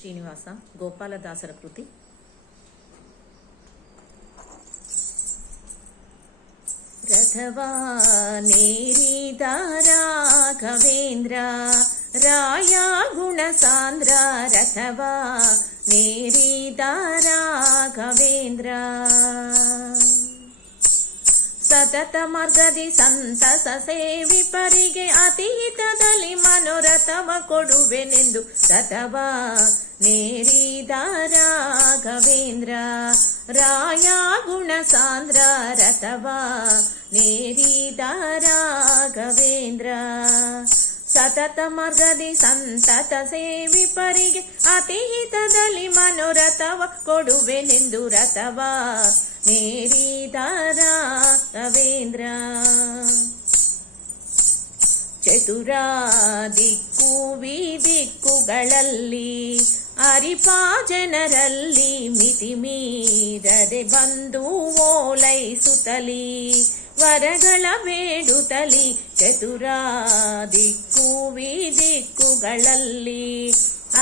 ಶ್ರೀನಿವಾಸ ಗೋಪಾಲದಾಸರ ಕೃತಿ. ರಥವಾ ನೇರಿದ ರಾಘವೇಂದ್ರ ರಾಯ ಗುಣಸಾಂದ್ರ, ರಥವಾ ನೇರಿದ ರಾಘವೇಂದ್ರ. ಸತತ ಮಾರ್ಗದಿ ಸಂತಸ ಸೇವಿಪರಿಗೆ ಅತಿಹಿತದಲ್ಲಿ ಮನೋರಥವ ಕೊಡುವೆನೆಂದು ರಥವಾ ನೇರಿದ ರಾಘವೇಂದ್ರ ರಾಯ ಗುಣಸಾಂದ್ರ, ರಥವಾ ನೇರಿದ ರಾಘವೇಂದ್ರ. ಸತತ ಮಾರ್ಗದಿ ಸಂತತ ಸೇವಿಪರಿಗೆ ಅತಿಹಿತದಲ್ಲಿ ಮನೋರಥವ ಕೊಡುವೆನೆಂದು ರಥವಾ ನೇರಿದ ರಾಘವೇಂದ್ರ. ಚತುರ ದಿಕ್ಕು ವಿದಿಕ್ಕುಗಳಲ್ಲಿ ಅರಿಪ ಜನರಲ್ಲಿ ಮಿತಿ ಮೀರದೆ ಬಂದು ಓಲೈಸುತ್ತಲಿ ವರಗಳ ಬೇಡುತ್ತಲಿ. ಚತುರ ದಿಕ್ಕು ವಿದಿಕ್ಕುಗಳಲ್ಲಿ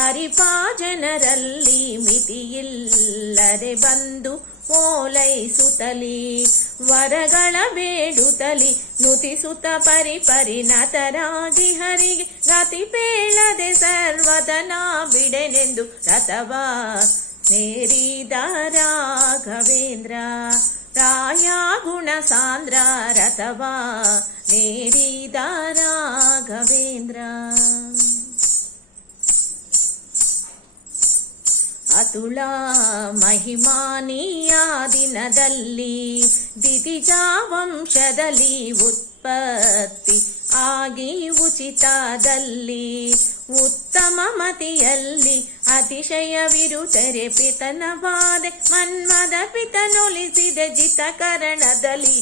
ಅರಿಪ ಜನರಲ್ಲಿ ಮಿತಿಯಿಲ್ಲದೆ ಬಂದು ಓಲೈಸುತ್ತಲಿ ವರಗಳ ಬೇಡುತ್ತಲಿ. ನುತಿಸುತ್ತ ಪರಿಪರಿಣತರಾಗಿ ಹರಿಗೆ ಗತಿ ಪೇಳದೆ ಸರ್ವದನ ಬಿಡೆನೆಂದು ರಥವಾ ನೇರಿದ ರಾಘವೇಂದ್ರ ರಾಯ ಗುಣಸಾಂದ್ರ, ರಥವಾ ನೇರಿದ ರಾಘವೇಂದ್ರ. ಅತುಳ ಮಹಿಮಾನಿಯ ದಿನದಲ್ಲಿ ದಿತಿಜಾ ವಂಶದಲ್ಲಿ ಉತ್ಪತ್ತಿ ಆಗಿ ಉಚಿತದಲ್ಲಿ ಉತ್ತಮ ಮತಿಯಲ್ಲಿ ಅತಿಶಯವಿರುತ್ತರೆ ಪಿತನವಾದೆ ಮನ್ಮದ ಪಿತನೊಲಿಸಿದ ಜಿತಕರಣದಲ್ಲಿ.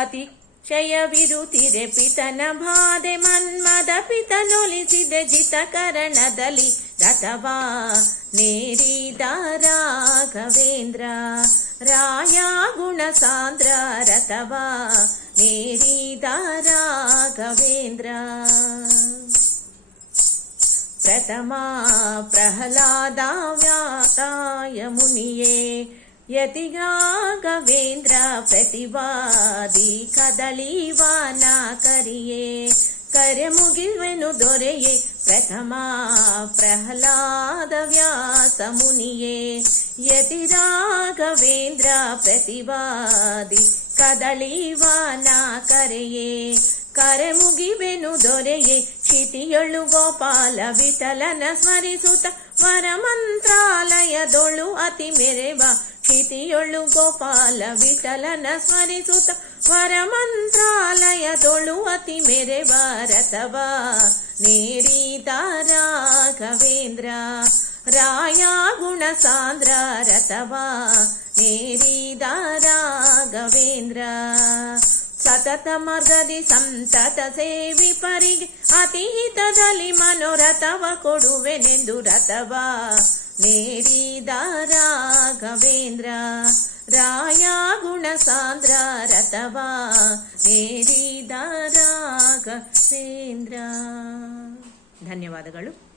ಅತಿಶಯವಿರುತ್ತಿರೆ ಪಿತನ ಬಾಧೆ ಮನ್ಮದ ಪಿತನೊಲಿಸಿದ ಜಿತಕರಣದಲ್ಲಿ. ರಥವಾ ನೇರಿದ ರಾಘವೇಂದ್ರ ರಾಯ ಗುಣಸಾಂದ್ರ, ರಥವಾ ನೇರಿದ ರಾಘವೇಂದ್ರ. ಪ್ರಥಮ ಪ್ರಹ್ಲಾದ ವ್ಯಾತಾಯ ಮುನಿಯೇ ಯತಿ ರಾಘವೇಂದ್ರ ಪ್ರತಿವಾದಿ ಕದಳಿವಾನ ಕರಿಯೇ ಕರೆ ಮುಗಿವೆನು ದೊರೆಯೇ. ಪ್ರಥಮ ಪ್ರಹ್ಲಾದ ವ್ಯಾಸ ಮುನಿಯೇ ಯತಿ ರಾಘವೇಂದ್ರ ಪ್ರತಿವಾದಿ ಕದಳಿವಾನ ಕರೆಯೇ ಕರೆ ಮುಗಿವೆನು ದೊರೆಯೇ. ಕ್ಷಿತಿಯೊಳು ಗೋಪಾಲ ವಿಠಲನ ಸ್ಮರಿಸುತ್ತ ವರಮಂತ್ರಾಲಯದೊಳು ಅತಿ ಮೆರೆವ. ಕ್ಷಿತಿಯೊಳು ಗೋಪಾಲ ವಿಠಲನ ಸ್ಮರಿಸುತ್ತ ವರಮಂತ್ರಾಲಯದೊಳು ಅತಿ ಮೆರೆವ. ರಥವಾ ನೇರಿದ ರಾಘವೇಂದ್ರ ರಾಯ ಗುಣಸಾಂದ್ರ, ರಥವಾ ನೇರಿದ ರಾಘವೇಂದ್ರ. ಸತತ ಮಾರ್ಗದಿ ಸಂತತ ಸೇವಿಪರಿಗೆ ಅತಿಹಿತದಲ್ಲಿ ಮನೋರಥವ ಕೊಡುವೆನೆಂದು ರಥವಾ ನೇರಿದ ರಾಘವೇಂದ್ರ ರಾಯ ಗುಣಸಾಂದ್ರ, ರಥವಾ ನೇರಿದ ರಾಘವೇಂದ್ರ. ಧನ್ಯವಾದಗಳು.